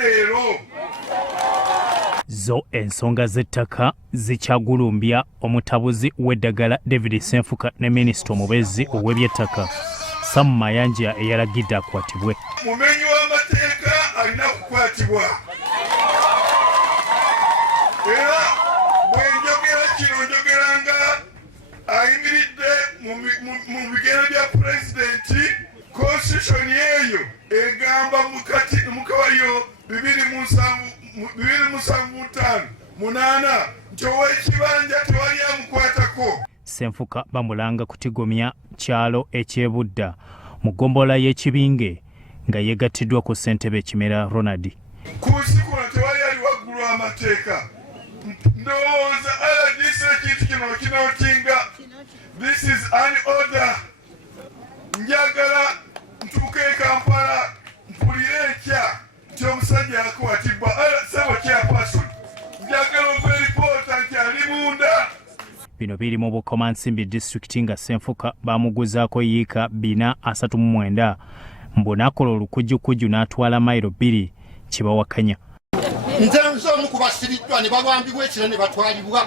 leero. Zo ensonga z'ettaka zikyagulumbya omutabuzi w'eddagala David Ssenfuka ne minisita omubezi ow'ebyettaka Sam Mayanja eyalagidde akwatibwe. Mumenyi w'amateeka alina kukwatibwa. Era bwe njogera kino njogera nga ayimiridde mu bigere bya pulezidenti. Constitution eyo egamba mu kawayo 275 nti ow'ekibanja tewali amukwatako. Ssenfuka bamulanga kutigomya kyalo ekyebudda mu ggombolola y'ekibinge nga yeegatiddwa ku Ssentebe Kimera Ronald. Ku nsi kuno tewali ali waggulu amateeka. Ndowooza RDC ekintu kino kinootinga. This is an order. Njagala ntuuke e Kampala mpulire ekya nti omusajja yakwatibwa. Sebo chairperson njagala oba eripoota nti ali munda. Bino biri mu Bukomansimbi district nga Ssenfuka bamuguzaako yiika 439 mbunakola olukujjukujju n'atwala mayiro 2 kibawakanya. Nze omu ku basiriddwa ne balwambibwa ekiro ne batwalibwa.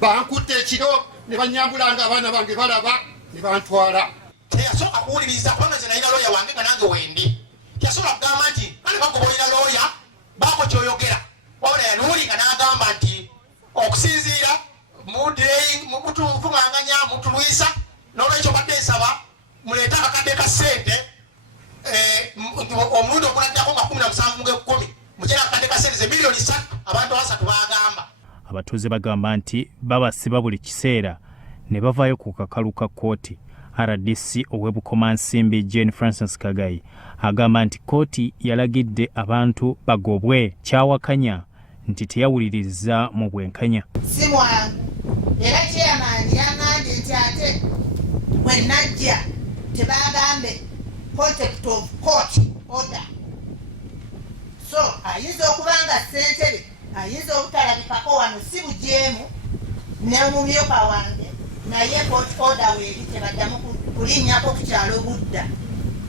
Bankutte ekiro ne banyambulanga abaana bange balaba ne bantwala. Teyasooka kuwuliriza kubanga nze nalina looya wange nga nange wendi. Teyasooka kugamba nti ane bagobolera looya baako kyoyogera. Wabula yanuulinga n'agamba nti okusinziira mu butuufu mwanganya mutulwisa n'olwekyo badde nsaba muleete akakadde ka ssente omulundi oguladdako nga 17 mukyera akakadde ka ssente ze miliyoni 3 abantu 3 bagamba. Abatuuze bagamba nti babasiba buli kiseera ne bavaayo ku kakalu ka kkooti. RDC ow'Ebukomansimbi Jane Francis Kagayi agamba nti kkooti yalagidde abantu bagobwe kyawakanya nti teyawuliriza mu bwenkanya. Si mwangu era chairman yangambye nti ate bwe najja tebagambe contempt of court order. So ayinza okuba nga ssentebe ayinza obutalabikako wano si bujeemu ne omumyuka wange naye court order weeri tebaddamu kulinnyako ku kyalo budda.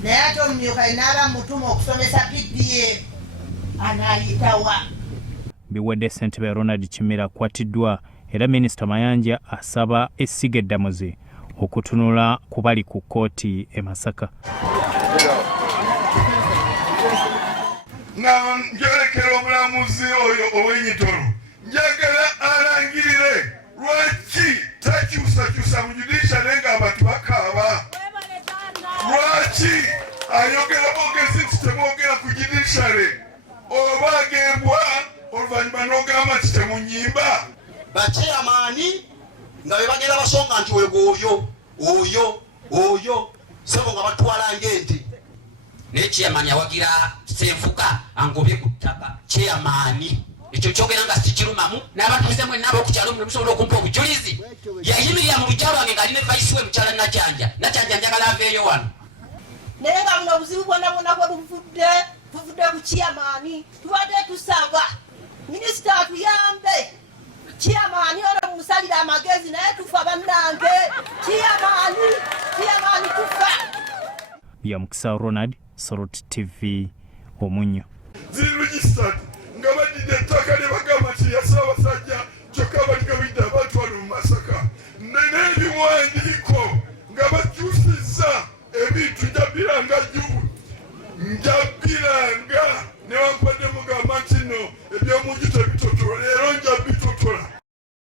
Naye ate omumyuka inaaba mutuma okusomesa PDA anaayitawa. Biwedde Ssentebe Ronald Kimera akwatiddwa era minisita Mayanja asaba essiga eddamuzi okutunula ku bali ku kkooti e Masaka. Nga njolekera omulamuzi oyo ow'Enyitoro njagala alangirire lwaki takyusakyusa mu judiciary ng'abantu bakaaba. Lwaki ayogera bogezi nti temwogera ku judiciary oba agembwa oluvannyuma n'ogamba nti temunyimba. Bachairmaani nga be bagenda basonga nti wego oyo sebo nga batwala ng'ente. Ne chairman awagira Ssenfuka angobye ku ttaka. Chairman ekyo kyogera nga sikirumamu n'abatuuze mwe nabo okukyalo muno musobola okumpa obujulizi. Yayimirira mu lukyalo wange ng'ali ne vice we mukyala Nakyanja njagala aveeyo wano. Naye nga buno obuzibu bwonna bwe buvudde ku chairman tubadde tusaba minisita atuyambe. Chairman ono musalira amagezi naye tufa bannange. Chairman tufa. Bya Mukisa Ronald, Sorot TV, Omunyo. Ziregistered nga badidde ettaka lye bagamba nti ya Ssaabasajja kyokka baligabidde abantu wano mu Masaka. N'ebiwandiiko nga bakyusizza ebintu njabbiranga newankubadde mugamba nti nno ebyomunju tebito